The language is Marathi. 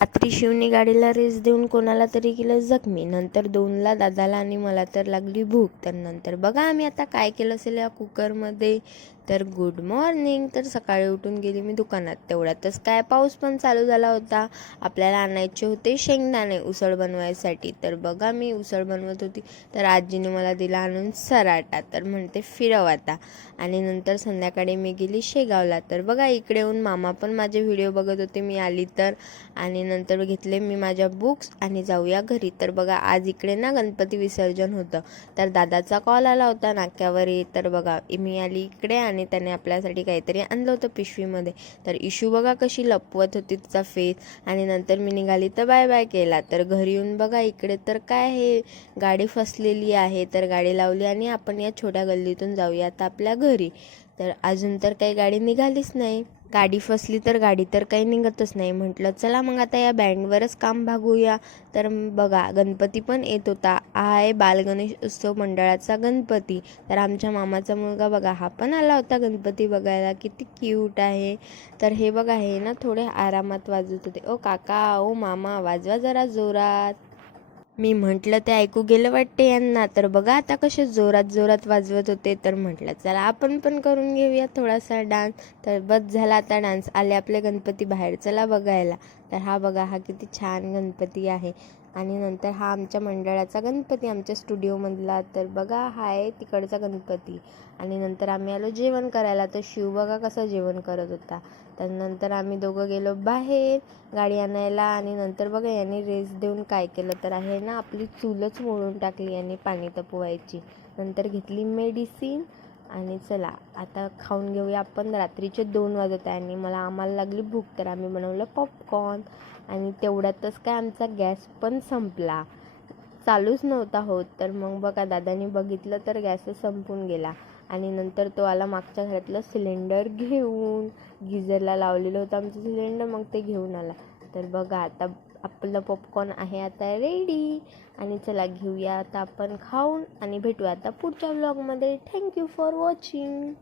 रात्री शिवने गाडीला रेस देऊन कोणाला तरी केलं जखमी. नंतर दोनला दादाला आणि मला तर लागली भूक. तर नंतर बघा आम्ही आता काय केलं असेल या कुकरमध्ये. तर गुड मॉर्निंग. तर सकाळी उठून गेली मी दुकानात. तेवढ्यातच काय पाऊस पण चालू झाला होता. आपल्याला आणायचे होते शेंगदाणे उसळ बनवायसाठी. तर बघा मी उसळ बनवत होती. तर आजीने मला दिला आणून सराटा. तर म्हणते फिरव आता. आणि नंतर संध्याकाळी मी गेली शेगावला. तर बघा इकडे येऊन मामा पण माझे व्हिडिओ बघत होते. मी आली तर. आणि नंतर घेतले मी माझ्या बुक्स आणि जाऊया घरी. तर बघा आज इकडे ना गणपती विसर्जन होतं. तर दादाचा कॉल आला होता नाक्यावर. ये तर बघा मी आली इकडे आणि त्याने आपल्यासाठी काहीतरी आणलं होतं पिशवीमध्ये. तर इशू बघा कशी लपवत होती तिचा फेस आणि नंतर मी निघाली तर बाय बाय केला. तर घरी येऊन बघा इकडे तर काय हे गाडी फसलेली आहे. तर गाडी लावली आणि आपण या छोट्या गल्लीतून जाऊया आता आपल्या घरी. तर अजून तर काही गाडी निघालीच नाही. गाडी फसली तर गाडी तर काही निघतच नाही. म्हटलं चला मग आता या बँडवरच काम भागूया. तर बघा गणपती पण येत होता. हा आहे बालगणेश उत्सव मंडळाचा गणपती. तर आमच्या मामाचा मुलगा बघा हा पण आला होता गणपती बघायला. किती क्यूट आहे. तर हे बघा हे ना थोडे आरामात वाजवत होते. ओ काका ओ मामा वाजवा जरा जोरात. मी म्हटलं ते ऐकू गेलं वाटते यांना. तर बघा आता कसे जोरात जोरात वाजवत होते. तर म्हटलं चला आपण पण करून घेऊया थोडासा डान्स. तर बस झाला आता डान्स. आले आपले गणपती बाहेर. चला बघायला. तर हा बघा हा किती छान गणपती आहे. आणि नंतर हा आमच्या मंडळाचा गणपती आमच्या स्टुडिओमधला. तर बघा हा आहे तिकडचा गणपती. आणि नंतर आम्ही आलो जेवण करायला. तर शिव बघा कसं जेवण करत होता. तर नंतर आम्ही दोघं गेलो बाहेर गाडी आणायला. आणि नंतर बघा यांनी रेस देऊन काय केलं तर आहे ना आपली चूलच मोडून टाकली यांनी पाणी तपवायची. नंतर घेतली मेडिसिन. आणि चला आता खाऊन घेऊया आपण. रात्रीचे दोन वाजत आहे आणि मला आम्हाला लागली भूक तर आम्ही बनवलं पॉपकॉर्न आणि तेवढ्यातच काय आमचा गॅस पण संपला. चालूच नव्हता होत तर मग बघा दादानी बघितलं तर गॅस संपून गेला. आणि नंतर तो आला मागच्या घरातलं सिलेंडर घेऊन. गिझरला लावलेलं होतं आमचं सिलेंडर मग ते घेऊन आला. तर बघा आता आपलं पॉपकॉर्न आहे आता रेडी आणि चला घेऊया आता आपण खाऊन आणि भेटूया आता पुढच्या ब्लॉगमध्ये थँक्यू फॉर वॉचिंग